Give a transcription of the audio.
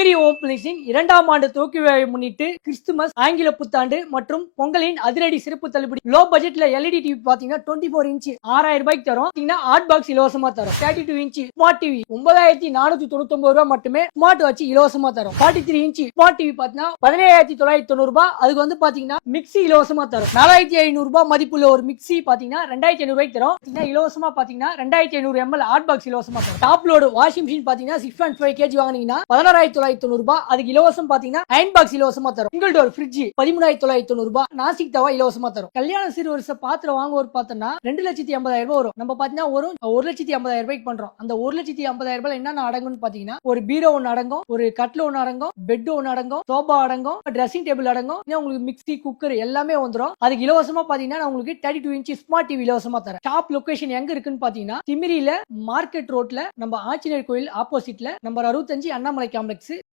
Timiri opening 2ஆம் ஆண்டு துவக்கி விழாவை முன்னிட்டு கிறிஸ்துமஸ், ஆங்கில புத்தாண்டு மற்றும் பொங்கலின் அதிரடி சிறப்பு தள்ளுபடி. லோ பட்ஜெட்ல எல்இடி டிவி பாத்தீங்கன்னா 24 இன்ச் 6000 ரூபாய்க்கு தரும். பாத்தீங்கன்னா ஹாட் பாக்ஸ் இலவசமா தரும். 32 இன்ச் ஸ்மார்ட் டிவி 9499 ரூபாய் மட்டுமே ஸ்மார்ட் வாட்ச் இலவசமா தரும். 43 இன்ச் ஸ்மார்ட் டிவி பாத்தீங்கன்னா 17990 ரூபாய். அதுக்கு வந்து பாத்தீங்கன்னா மிக்ஸி இலவசமா தரும். 4500 ரூபாய் மதிப்புள்ள ஒரு மிக்ஸி பாத்தீங்கன்னா 2500 ரூபாய்க்கு தரும். இலவசமா பாத்தீங்கன்னா 2500 ml ஹாட் பாக்ஸ் இலவசமா தரும். டாப் லோடு வாஷிங் மிஷின் பாத்தீங்கன்னா 6.5 kg வாங்குனீங்கன்னா 16990 ரூபாய். அதுக்கு இலவசம் பாத்தீங்கன்னா அயன் பாக்ஸ் இலவசமா தரும். சிங்கிள் டோர் ஃப்ரிட்ஜ் 13990 ரூபாய். நாசிக் தவா இலவசமா தரும். கல்யாண சிறுவரிசை பாத்திரம் வாங்க ஒரு பார்த்தோம்னா 2,80,000 ரூபாய் வரும். நம்ம பாத்தீங்கன்னா ஒரு 1,50,000 ரூபாய்க்கு பண்றோம். அந்த 1,50,000 ரூபாய் என்னென்ன அடங்கும்னு பாத்தீங்கன்னா ஒரு பீரோ ஒன்று அடங்கும், ஒரு கட்ல ஒன்று அடங்கும், பெட் ஒன்று அடங்கும், சோபா அடங்கும், ட்ரெஸ்ஸிங் டேபிள் அடங்கும், உங்களுக்கு மிக்ஸி, குக்கர் எல்லாமே வந்துடும். அதுக்கு இலவசமா பாத்தீங்கன்னா நான் உங்களுக்கு 32 இன்ச் ஸ்மார்ட் டிவி இலவசமா தரேன். ஷாப் லொகேஷன் எங்க இருக்குன்னு பாத்தீங்கன்னா திமிரியில மார்க்கெட் ரோட்ல நம்ம ஆஞ்சநேயர் கோயில் ஆப்போசிட்ல நம்பர் 65 அண்ணாமலை காம்ப்ளெக்ஸ்